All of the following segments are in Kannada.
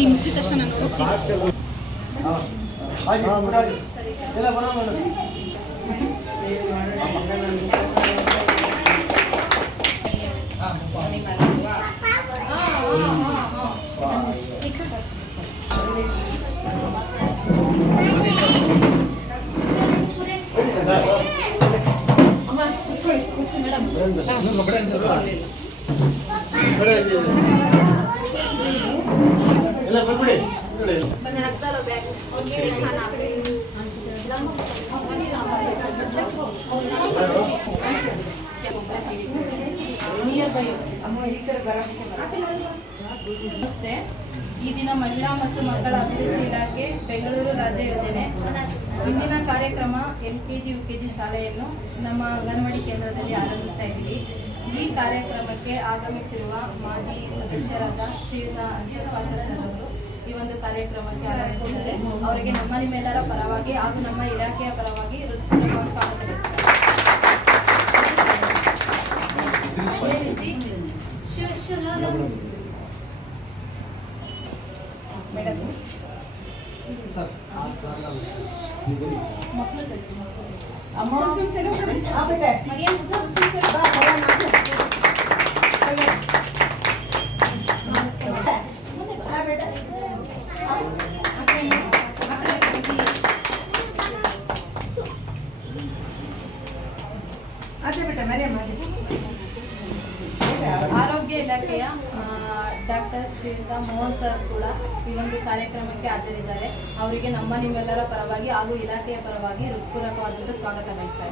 ಈ ಮುಗಿದ ತಕ್ಷಣ ನಾನು ಹೋಗ್ತೀನಿ. ನಮಸ್ತೆ. ಈ ದಿನ ಮಹಿಳಾ ಮತ್ತು ಮಕ್ಕಳ ಅಭಿವೃದ್ಧಿ ಇಲಾಖೆ ಬೆಂಗಳೂರು ರಾಜ್ಯ ಯೋಜನೆ. ಇಂದಿನ ಕಾರ್ಯಕ್ರಮ L K G, U K G ಶಾಲೆಯನ್ನು ನಮ್ಮ ಅಂಗನವಾಡಿ ಕೇಂದ್ರದಲ್ಲಿ ಆರಂಭಿಸ್ತಾ ಇದ್ದೀವಿ. ಈ ಕಾರ್ಯಕ್ರಮಕ್ಕೆ ಆಗಮಿಸಿರುವ ಮಾಜಿ ಸದಸ್ಯರಾದ ಶ್ರೀಯುತ ಅನ್ಸರ್ ಪಾಷಾ ಈ ಒಂದು ಕಾರ್ಯಕ್ರಮಕ್ಕೆ ಆಗಮಿಸಿದ್ದಾರೆ. ಅವರಿಗೆ ನಮ್ಮ ನಿಮ್ಮೆಲ್ಲರ ಪರವಾಗಿ ಹಾಗೂ ನಮ್ಮ ಇಲಾಖೆಯ ಪರವಾಗಿ ಹೃತ್ಪೂರ್ವಕ ಸ್ವಾಗತ ಅದೇ ರೀತಿ ಮಕ್ಕಳು ಕಳಿಸಿ, ಮಕ್ಕಳು. ಆ ಕಡೆ ನೋಡಿ, ಆ ಕಡೆ ನೋಡಿ. ಆರೋಗ್ಯ ಇಲಾಖೆಯ ಡಾಕ್ಟರ್ ಶ್ರೀಯುತ ಮೋಹನ್ ಸರ್ ಕೂಡ ಈ ಒಂದು ಕಾರ್ಯಕ್ರಮಕ್ಕೆ ಹಾಜರಿದ್ದಾರೆ. ಅವರಿಗೆ ನಮ್ಮ ನಿಮ್ಮೆಲ್ಲರ ಪರವಾಗಿ ಹಾಗೂ ಇಲಾಖೆಯ ಪರವಾಗಿ ಹೃತ್ಪೂರ್ವಕವಾದಂಥ ಸ್ವಾಗತ ಬಯಸ್ತಾ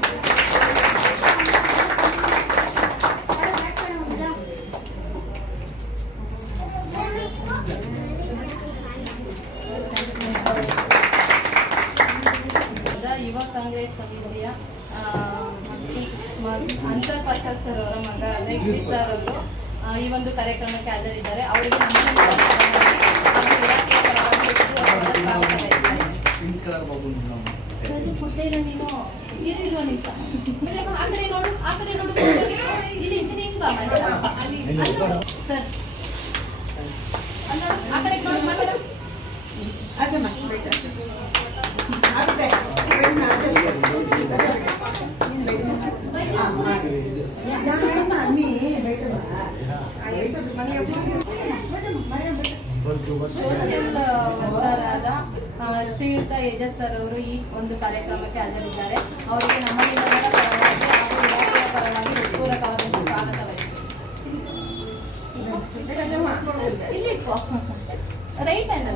ಯುವ ಕಾಂಗ್ರೆಸ್ ಸಮಿತಿಯ ಅನ್ಸರ್ ಪಾಷಾ ಸರ್ ಅವರ ಮಗ ಲೈಕ್ ಸರ್ ಅವರು ಈ ಒಂದು ಕಾರ್ಯಕ್ರಮಕ್ಕೆ ಹಾಜರಿದ್ದಾರೆ ಅವರಿಗೆ ನೀನು ಇರು ಇರು ಒಂದ್ ನಿಮಿಷ. ಆ ಕಡೆ ನೋಡು ಆ ಕಡೆ ನೋಡು ಇಲ್ಲಿ ಹಿಂಗ್ ಬಾ ಅಲ್ಲಿ. ಸರ್ ಆ ಕಡೆ ನೋಡು ಮಾತಾಡು ವರ್ಕರ್ ಆದ ಆ, ಶ್ರೀಯುತ ಏಜಸ್ ಸರ್ ಅವರು ಈ ಒಂದು ಕಾರ್ಯಕ್ರಮಕ್ಕೆ ಹಾಜರಿದ್ದಾರೆ. ಅವರಿಗೆ ನಮ್ಮ ಪರವಾಗಿ ಹಾಗೂ ಇಲಾಖೆಯ ಪರವಾಗಿ ಹೃತ್ಪೂರ್ವಕವಾದಂಥ ಸ್ವಾಗತ ಬಯಸ್ತೀನಿ ಇಲ್ಲಿ ಇಟ್ಕೋ. Right hand